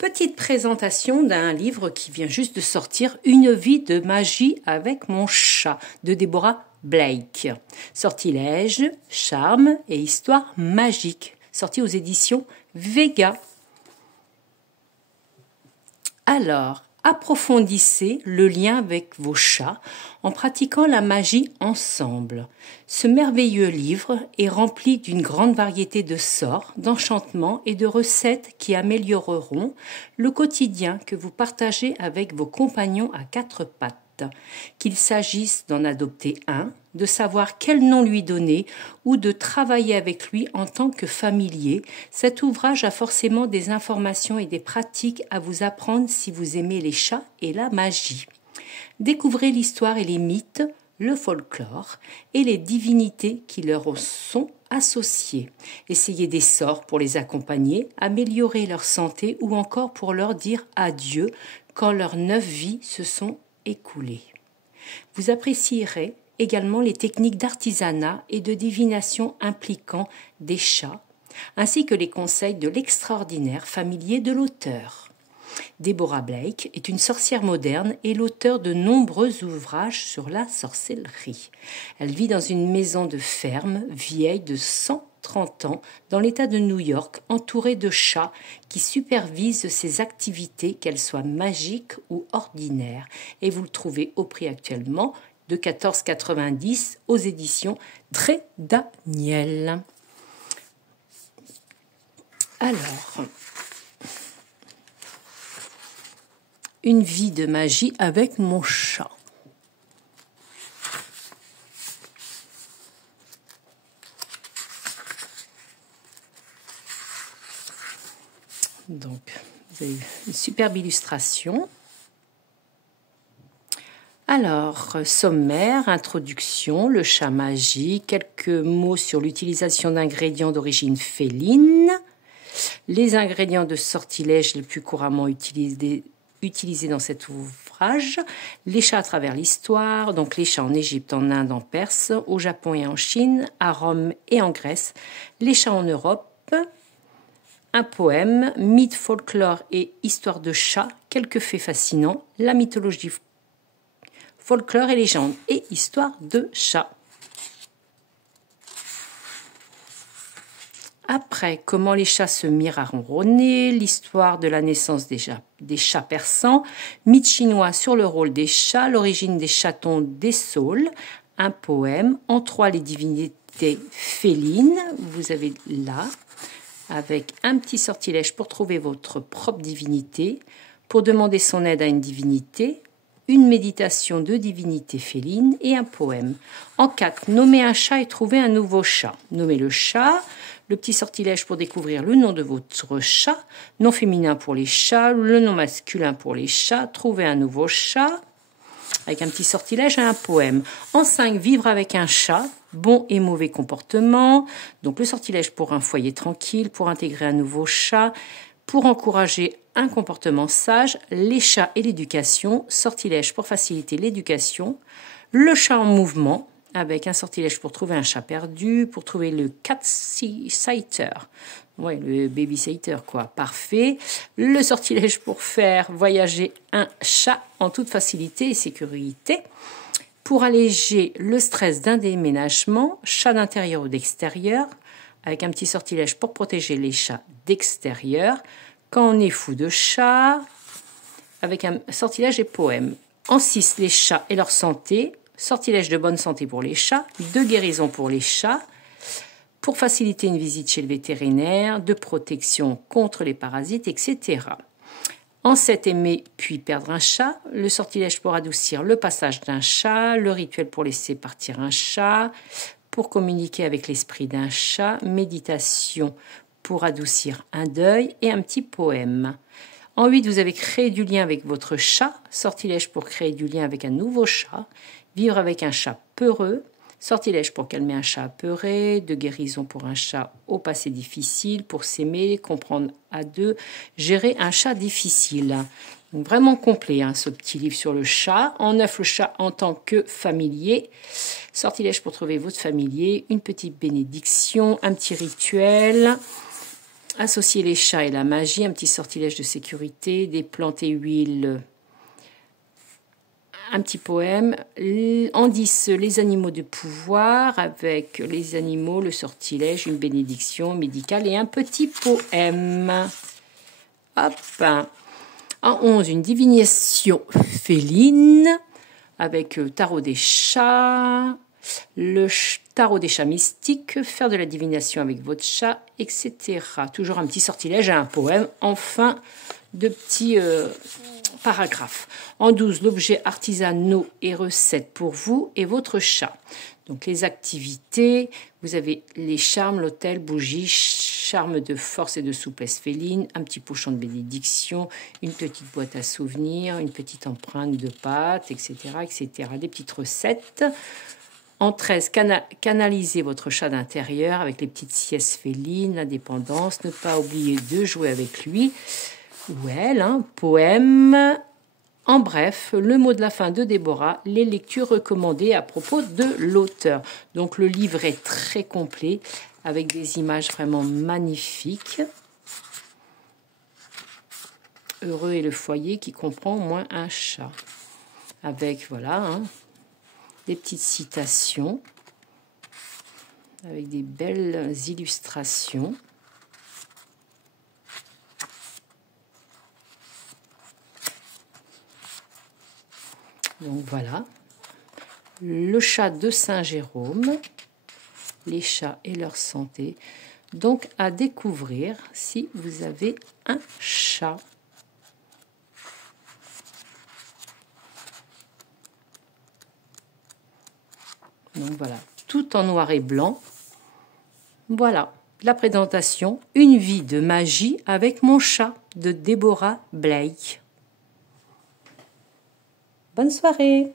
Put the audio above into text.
Petite présentation d'un livre qui vient juste de sortir, Une vie de magie avec mon chat, de Deborah Blake. Sortilèges, charme et histoire magique, sorti aux éditions Vega. Alors, approfondissez le lien avec vos chats en pratiquant la magie ensemble. Ce merveilleux livre est rempli d'une grande variété de sorts, d'enchantements et de recettes qui amélioreront le quotidien que vous partagez avec vos compagnons à quatre pattes. Qu'il s'agisse d'en adopter un, de savoir quel nom lui donner ou de travailler avec lui en tant que familier, cet ouvrage a forcément des informations et des pratiques à vous apprendre si vous aimez les chats et la magie. Découvrez l'histoire et les mythes, le folklore et les divinités qui leur sont associées. Essayez des sorts pour les accompagner, améliorer leur santé ou encore pour leur dire adieu quand leurs 9 vies se sont écoulées. Vous apprécierez également les techniques d'artisanat et de divination impliquant des chats, ainsi que les conseils de l'extraordinaire familier de l'auteur. Deborah Blake est une sorcière moderne et l'auteur de nombreux ouvrages sur la sorcellerie. Elle vit dans une maison de ferme vieille de 130 ans dans l'État de New York, entourée de chats qui supervisent ses activités, qu'elles soient magiques ou ordinaires. Et vous le trouvez au prix actuellement de 14,90 aux éditions Très Daniel. Alors, une vie de magie avec mon chat. Donc, vous avez une superbe illustration. Alors, sommaire, introduction, le chat magique, quelques mots sur l'utilisation d'ingrédients d'origine féline, les ingrédients de sortilèges les plus couramment utilisés dans cet ouvrage, les chats à travers l'histoire, donc les chats en Égypte, en Inde, en Perse, au Japon et en Chine, à Rome et en Grèce, les chats en Europe, un poème, mythe, folklore et histoire de chats, quelques faits fascinants, la mythologie, folklore et légendes et histoire de chats. Après, comment les chats se mirent à ronronner, l'histoire de la naissance des chats persans, mythe chinois sur le rôle des chats, l'origine des chatons des saules, un poème, en 3 les divinités félines, vous avez là, avec un petit sortilège pour trouver votre propre divinité, pour demander son aide à une divinité, une méditation de divinité féline et un poème. En 4, nommez un chat et trouvez un nouveau chat. Nommez le chat, le petit sortilège pour découvrir le nom de votre chat, nom féminin pour les chats, le nom masculin pour les chats, trouvez un nouveau chat, avec un petit sortilège et un poème. En 5, vivre avec un chat, bon et mauvais comportement, donc le sortilège pour un foyer tranquille, pour intégrer un nouveau chat, pour encourager un comportement sage, les chats et l'éducation, sortilège pour faciliter l'éducation, le chat en mouvement, avec un sortilège pour trouver un chat perdu, pour trouver le cat-sitter, ouais, le baby-sitter, quoi, parfait. Le sortilège pour faire voyager un chat en toute facilité et sécurité. Pour alléger le stress d'un déménagement, chat d'intérieur ou d'extérieur, avec un petit sortilège pour protéger les chats d'extérieur. Quand on est fou de chat, avec un sortilège et poème. En 6, les chats et leur santé, sortilège de bonne santé pour les chats, de guérison pour les chats, pour faciliter une visite chez le vétérinaire, de protection contre les parasites, etc. En 7, aimer puis perdre un chat, le sortilège pour adoucir le passage d'un chat, le rituel pour laisser partir un chat, pour communiquer avec l'esprit d'un chat, méditation pour adoucir un deuil et un petit poème. En 8, vous avez créé du lien avec votre chat, sortilège pour créer du lien avec un nouveau chat, vivre avec un chat peureux, sortilège pour calmer un chat apeuré, de guérison pour un chat au passé difficile, pour s'aimer, comprendre à deux, gérer un chat difficile. Donc vraiment complet, ce petit livre sur le chat. En 9, le chat en tant que familier. Sortilège pour trouver votre familier, une petite bénédiction, un petit rituel. Associer les chats et la magie, un petit sortilège de sécurité, des plantes et huiles, un petit poème. En 10, les animaux de pouvoir, avec les animaux, le sortilège, une bénédiction médicale et un petit poème. Hop. En 11, une divination féline, avec tarot des chats, le tarot des chats mystiques, faire de la divination avec votre chat, etc. Toujours un petit sortilège et un poème. Enfin, de petits paragraphes. En 12, l'objet artisanaux et recettes pour vous et votre chat. Donc les activités, vous avez les charmes, l'hôtel, bougies, charme de force et de souplesse féline, un petit pochon de bénédiction, une petite boîte à souvenirs, une petite empreinte de pâte, etc., etc. Des petites recettes. En 13, canalisez votre chat d'intérieur avec les petites siestes félines, l'indépendance. Ne pas oublier de jouer avec lui ou elle. Poème. En bref, le mot de la fin de Déborah, les lectures recommandées à propos de l'auteur. Donc le livre est très complet avec des images vraiment magnifiques. Heureux est le foyer qui comprend au moins un chat. Avec, voilà, des petites citations, avec des belles illustrations. Donc voilà, le chat de Saint-Jérôme, les chats et leur santé. Donc à découvrir si vous avez un chat. Donc voilà, tout en noir et blanc. Voilà, la présentation, une vie de magie avec mon chat de Deborah Blake. Bonne soirée!